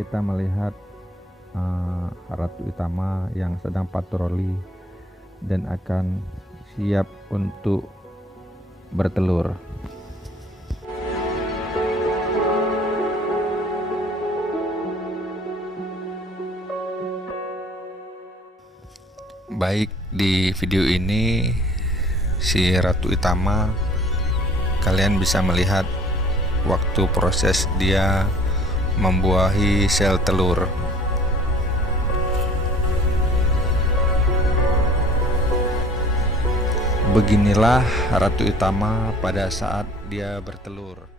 kita melihat ratu utama yang sedang patroli dan akan siap untuk bertelur. Baik, di video ini si ratu utama kalian bisa melihat waktu proses dia membuahi sel telur. Beginilah ratu utama pada saat dia bertelur.